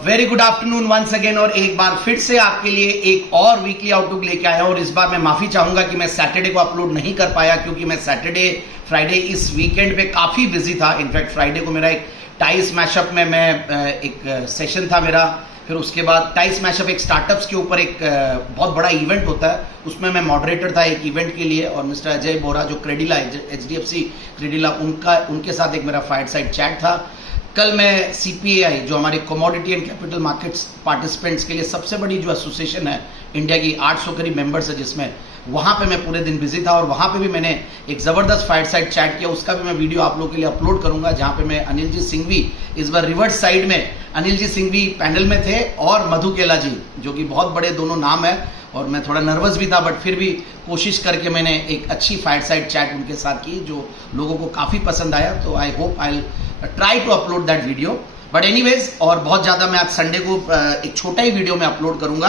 Very good afternoon once again. और एक बार फिर से आपके लिए एक और वीकली आउटलुक लेके आया हूं। और इस बार मैं माफी चाहूंगा कि मैं सैटरडे को अपलोड नहीं कर पाया, क्योंकि मैं सैटरडे फ्राइडे इस वीकेंड पे काफी बिजी था। इनफैक्ट फ्राइडे को मेरा एक टाई स्मैशअप में मैं एक सेशन था मेरा। फिर उसके बाद टाई स्मैशअप एक स्टार्टअप्स के ऊपर एक बहुत बड़ा इवेंट होता है, उसमें मैं मॉडरेटर था एक इवेंट के लिए। और मिस्टर अजय बोरा जो क्रेडिला HDFC क्रेडिला उनके साथ एक मेरा फाइट साइड चैट था। कल मैं CPAI जो हमारे commodity and capital markets participants के लिए सबसे बड़ी जो एसोसिएशन है इंडिया की, 800 करीब मेंबर्स है जिसमें, वहाँ पे मैं पूरे दिन बिजी था। और वहाँ पे भी मैंने एक ज़बरदस्त फाइट साइड चैट किया, उसका भी मैं वीडियो आप लोगों के लिए अपलोड करूँगा, जहाँ पे मैं अनिल जी सिंघवी, इस बार रिवर्स साइड में अनिल जी सिंघवी पैनल में थे और मधु केला जी, जो कि बहुत बड़े दोनों नाम है। और मैं थोड़ा नर्वस भी था, बट फिर भी कोशिश करके मैंने एक अच्छी फाइट साइड चैट उनके साथ की, जो लोगों को काफ़ी पसंद आया। तो I hope I try to upload that video. But anyways, और बहुत ज़्यादा मैं आज संडे को एक छोटा ही वीडियो में अपलोड करूँगा।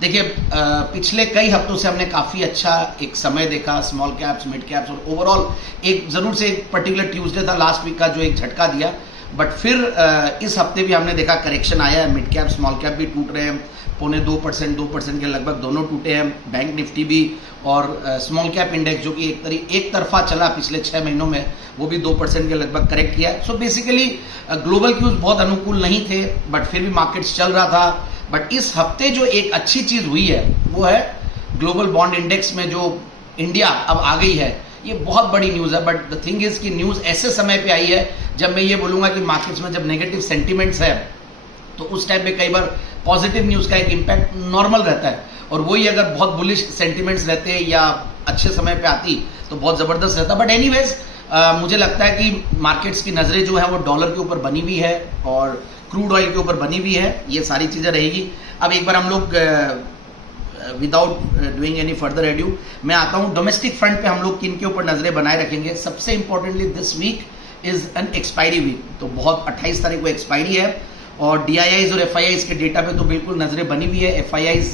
देखिए, पिछले कई हफ्तों से हमने काफ़ी अच्छा एक समय देखा, स्मॉल कैप्स, मिड कैप्स, और ओवरऑल एक ज़रूर से एक पर्टिकुलर ट्यूसडे था लास्ट वीक का जो एक झटका दिया। बट फिर इस हफ्ते भी हमने देखा करेक्शन आया है, मिड कैप स्मॉल कैप भी टूट रहे हैं, 0.25% के लगभग दोनों टूटे हैं। बैंक निफ्टी भी और स्मॉल कैप इंडेक्स जो कि एक तरफा चला पिछले 6 महीनों में, वो भी 2% के लगभग करेक्ट किया है। सो बेसिकली ग्लोबल क्यूज बहुत अनुकूल नहीं थे, बट फिर भी मार्केट्स चल रहा था। बट इस हफ्ते जो एक अच्छी चीज़ हुई है वो है ग्लोबल बॉन्ड इंडेक्स में जो इंडिया अब आ गई है, ये बहुत बड़ी न्यूज़ है। बट द थिंग इज कि न्यूज़ ऐसे समय पे आई है जब मैं ये बोलूँगा कि मार्केट्स में जब नेगेटिव सेंटिमेंट्स है, तो उस टाइम पे कई बार पॉजिटिव न्यूज़ का एक इम्पैक्ट नॉर्मल रहता है। और वही अगर बहुत बुलिश सेंटिमेंट्स रहते या अच्छे समय पे आती तो बहुत ज़बरदस्त रहता। बट एनीवेज, मुझे लगता है कि मार्केट्स की नज़रें जो है वो डॉलर के ऊपर बनी हुई है और क्रूड ऑयल के ऊपर बनी हुई है, ये सारी चीज़ें रहेगी। अब एक बार हम लोग without doing any further edu मैं आता हूँ डोमेस्टिक फ्रंट पे हम लोग किन के ऊपर नज़रें बनाए रखेंगे। सबसे importantly this week is an expiry week, तो बहुत 28 तारीख को एक्सपायरी है। और DIIs और FIIs के डेटा पे तो बिल्कुल नज़रें बनी हुई है। FIIs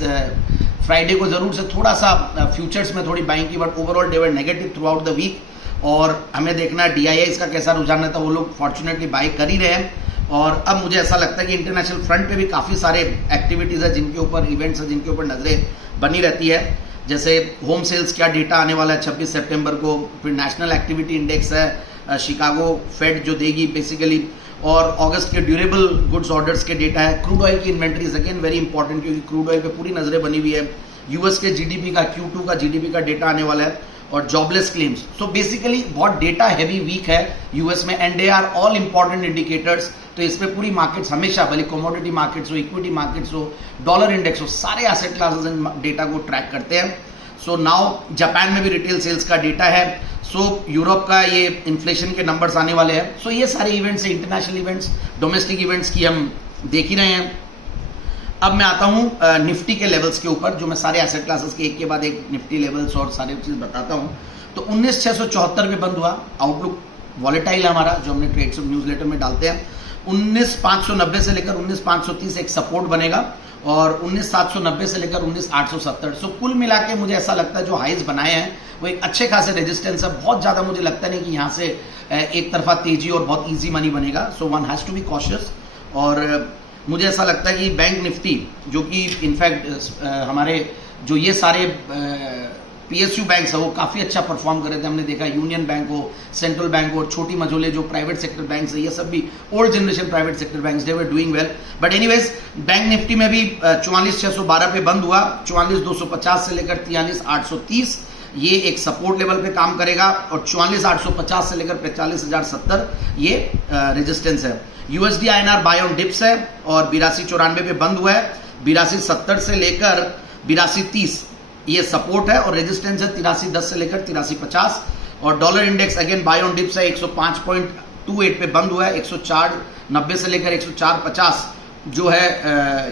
फ्राइडे को ज़रूर से थोड़ा सा फ्यूचर्स में थोड़ी बाइंग की, but overall they were negative throughout the week. और हमें देखना है DIIs का कैसा रुझान रहता है, वो लोग फॉर्चुनेटली बाई कर ही रहे हैं। और अब मुझे ऐसा लगता है कि इंटरनेशनल फ्रंट पे भी काफ़ी सारे एक्टिविटीज़ है जिनके ऊपर, इवेंट्स है जिनके ऊपर नज़रें बनी रहती है। जैसे होम सेल्स क्या डेटा आने वाला है 26 सितंबर को, फिर नेशनल एक्टिविटी इंडेक्स है शिकागो फेड जो देगी बेसिकली, और अगस्त के ड्यूरेबल गुड्स ऑर्डर्स के डेटा है। क्रूड ऑयल की इन्वेंट्रीज अगेन वेरी इंपॉर्टेंट, क्योंकि क्रूड ऑयल पे पूरी नज़रें बनी हुई है। US के GDP का Q2 का GDP का डेटा आने वाला है, और जॉबलेस क्लेम्स। सो बेसिकली बहुत डेटा हैवी वीक है US में, and they are all important indicators. तो इस पे पूरी मार्केट्स हमेशा, भले कमोडिटी मार्केट्स हो, इक्विटी मार्केट्स हो, डॉलर इंडेक्स हो, सारे एसेट क्लासेस डेटा को ट्रैक करते हैं। सो नाउ जापान में भी रिटेल सेल्स का डेटा है। सो यूरोप का ये इन्फ्लेशन के नंबर्स आने वाले हैं। सो ये सारे इवेंट्स हैं, इंटरनेशनल इवेंट्स, डोमेस्टिक इवेंट्स की हम देख ही रहे हैं। अब मैं आता हूँ निफ्टी के लेवल्स के ऊपर, जो मैं सारे एसेट क्लासेस के एक के बाद एक निफ्टी लेवल्स और सारी चीज़ बताता हूँ। तो 19,674 पे बंद हुआ। आउटलुक वॉलेटाइल हमारा, जो हमने ट्रेड्स न्यूज़लेटर में डालते हैं। 19,590 से लेकर 19,530 एक सपोर्ट बनेगा, और 19,790 से लेकर 19,870। सो कुल मिला के मुझे ऐसा लगता है जो हाइज बनाए हैं वो एक अच्छे खासे रेजिस्टेंस है। बहुत ज़्यादा मुझे लगता नहीं कि यहाँ से एक तरफा तेजी और बहुत इजी मनी बनेगा। So one has to be cautious. और मुझे ऐसा लगता है कि बैंक निफ्टी, जो कि इनफैक्ट हमारे जो ये सारे PSU बैंक्स है वो काफ़ी अच्छा परफॉर्म कर रहे थे। हमने देखा यूनियन बैंक हो, सेंट्रल बैंक हो, और छोटी मझोले जो प्राइवेट सेक्टर बैंक्स है, ये सब भी old generation private sector banks, they were doing well. But anyways, bank Nifty में भी 44,612 पे बंद हुआ। 44,250 से लेकर 43,830 ये एक सपोर्ट लेवल पे काम करेगा, और 44,850 से लेकर 45,070 ये रेजिस्टेंस है। USD INR buy on dips है, और 8294 पे बंद हुआ है। 8270 से लेकर 8230 ये सपोर्ट है, और रेजिस्टेंस है 8310 से लेकर 8350। और dollar index again buy on dips है, 105.28 पे बंद हुआ है। 104.90 से लेकर 104.50 जो है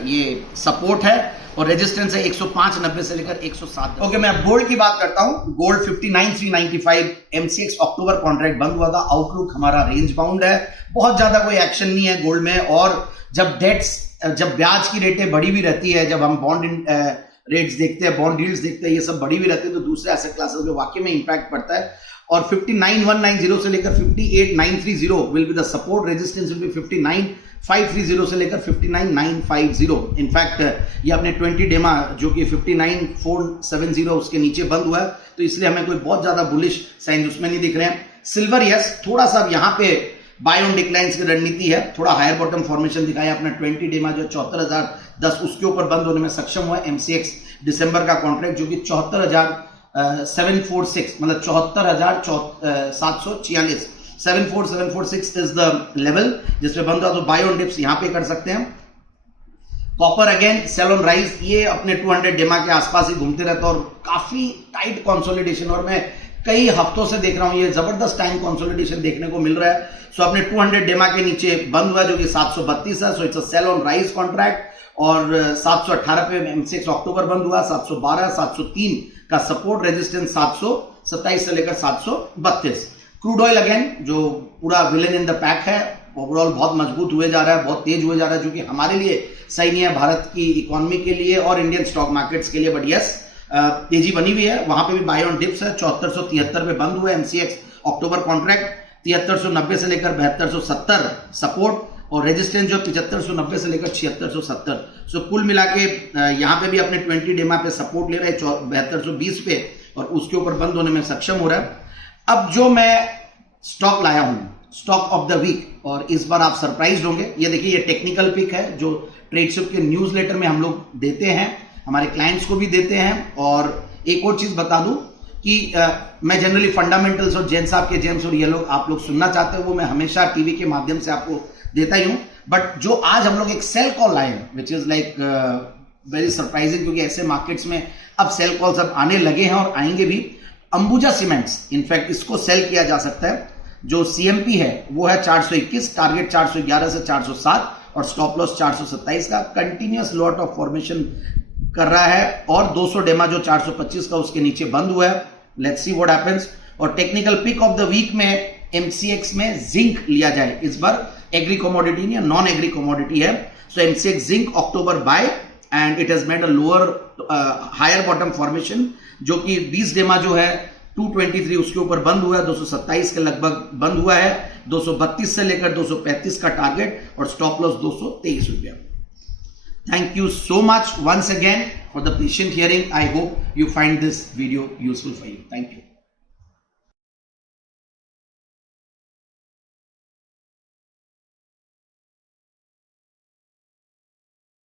ये सपोर्ट है, और रेजिस्टेंस है 105.90 से लेकर 107। ओके, मैं अब गोल्ड की बात करता हूं। गोल्ड 59,395 MCX अक्टूबर कॉन्ट्रैक्ट बंद हुआ था। आउटलुक हमारा रेंज बाउंड है, बहुत ज्यादा कोई एक्शन नहीं है गोल्ड में। और जब ब्याज की रेटें बढ़ी हुई रहती है, जब हम बॉन्ड रेट्स देखते हैं, बॉन्ड डील्स देखते हैं, ये सब बढ़ी हुई रहती है, तो दूसरे एसेट क्लासेस में वाकई में इंपैक्ट पड़ता है। और 59190 से लेकर 58930 will be the support, resistance will be 59530 से लेकर 59950। इनफैक्ट ये अपने 20 डेमा जो कि 59470 उसके नीचे बंद हुआ है, तो इसलिए हमें कोई बहुत ज्यादा बुलिश साइन उसमें नहीं दिख रहे हैं। सिल्वर यस थोड़ा सा यहाँ पे बाय ऑन डिक्लाइंस की रणनीति है, थोड़ा हायर बॉटम फॉर्मेशन दिखाया, अपना 20 डेमा जो 74,010 उसके ऊपर बंद होने में सक्षम हुआ है। MCX दिसंबर का कॉन्ट्रैक्ट जो कि 74,746 मतलब 74,746 74746 इज द लेवल जिसपे बंद हुआ, तो बाय ऑन डिप्स यहां पे कर सकते हैं। Copper again sell on rise, ये अपने 200 डेमा के आसपास ही घूमते रहता है और काफी टाइट कंसोलिडेशन, और मैं कई हफ्तों से देख रहा हूं ये जबरदस्त टाइम कंसोलिडेशन देखने को मिल रहा है। सो अपने 200 डेमा के नीचे बंद हुआ जो कि 732 है, so it's a sell on rise contract, और 718 पे MCX अक्टूबर बंद हुआ, 712 703 का सपोर्ट, रेजिस्टेंस 727 से लेकर 732। क्रूड ऑयल अगेन जो पूरा विलेन इन द पैक है, ओवरऑल बहुत मजबूत हुए जा रहा है, बहुत तेज हुए जा रहा है, जो कि हमारे लिए सही नहीं है, भारत की इकोनॉमी के लिए और इंडियन स्टॉक मार्केट्स के लिए। बट यस तेजी बनी हुई है, वहां पे भी बाय ऑन डिप्स है, 7473 पे बंद हुआ है MCX अक्टूबर कॉन्ट्रैक्ट, 7390 से लेकर 7270 सपोर्ट, और रेजिस्टेंस जो 7590 से लेकर 7670। सो कुल मिला के यहाँ पे भी अपने 20 डेमा पे सपोर्ट ले रहा है 7220 पे, और उसके ऊपर बंद होने में सक्षम हो रहा है। अब जो मैं स्टॉक लाया हूं, स्टॉक ऑफ द वीक, और इस बार आप सरप्राइज होंगे, ये देखिए ये टेक्निकल पिक है जो ट्रेडशिप के न्यूज़लेटर में हम लोग देते हैं, हमारे क्लाइंट्स को भी देते हैं। और एक और चीज बता दूं कि मैं जनरली फंडामेंटल्स और जैन साहब के जेम्स और ये लोग आप लोग सुनना चाहते हो वो मैं हमेशा टीवी के माध्यम से आपको देता ही हूं, बट जो आज हम लोग एक सेल कॉल लाए हैं which is like very surprising, क्योंकि ऐसे मार्केट्स में अब सेल कॉल्स अब आने लगे हैं और आएंगे भी। अंबुजा सीमेंट्स, इनफैक्ट इसको सेल किया जा सकता है, जो CMP है वो है 421, टारगेट 411 से 407 और स्टॉप लॉस 427 का, कंटिन्यूअस लॉट ऑफ फॉर्मेशन कर रहा है, और 200 डेमा जो 425 का उसके नीचे बंद हुआ है। Let's see what happens. और technical pick of the week में MCX में जिंक लिया जाए, इस बार एग्री कमोडिटी नहीं, नॉन एग्री कमोडिटी है। So MCX zinc October buy, and it has made a lower higher bottom formation, जो कि 20 डेमा जो है 223 उसके ऊपर बंद हुआ है, 227 के लगभग बंद हुआ है, 232 से लेकर 235 का टारगेट, और स्टॉप लॉस 223 रुपया। Thank you so much once again for the patient hearing. I hope you find this video useful for you. Thank you.